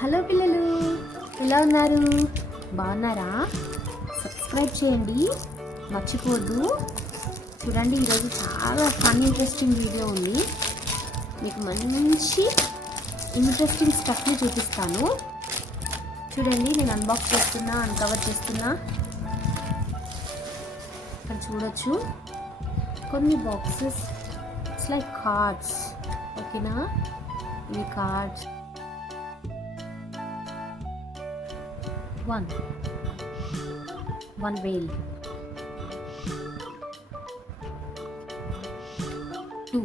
హలో పిల్లలు, ఎలా ఉన్నారు? బాగున్నారా? సబ్స్క్రైబ్ చేయండి, మర్చిపోద్దు. చూడండి, ఈరోజు చాలా ఫన్ ఇంట్రెస్టింగ్ వీడియో ఉంది. మీకు మంచి ఇంట్రెస్టింగ్ స్టఫ్ని చూపిస్తాను. చూడండి, నేను అన్బాక్స్ చేస్తున్నా, అన్కవర్ చేస్తున్నా. ఇక్కడ చూడొచ్చు కొన్ని బాక్సెస్. It's like cards. ఓకేనా? ఇవి cards. one whale, two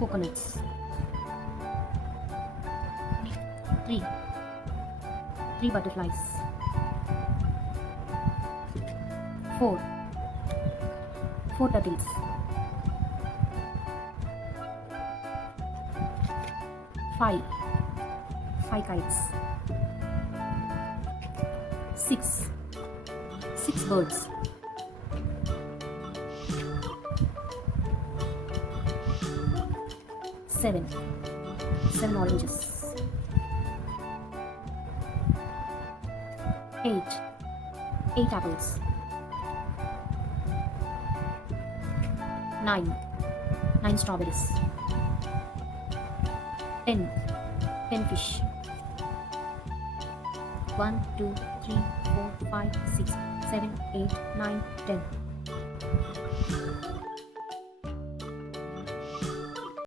coconuts, three butterflies, four turtles, five kites, six birds, seven oranges, eight apples, nine strawberries, 10 fish. 1 2 3 4 5 6 7 8 9 10.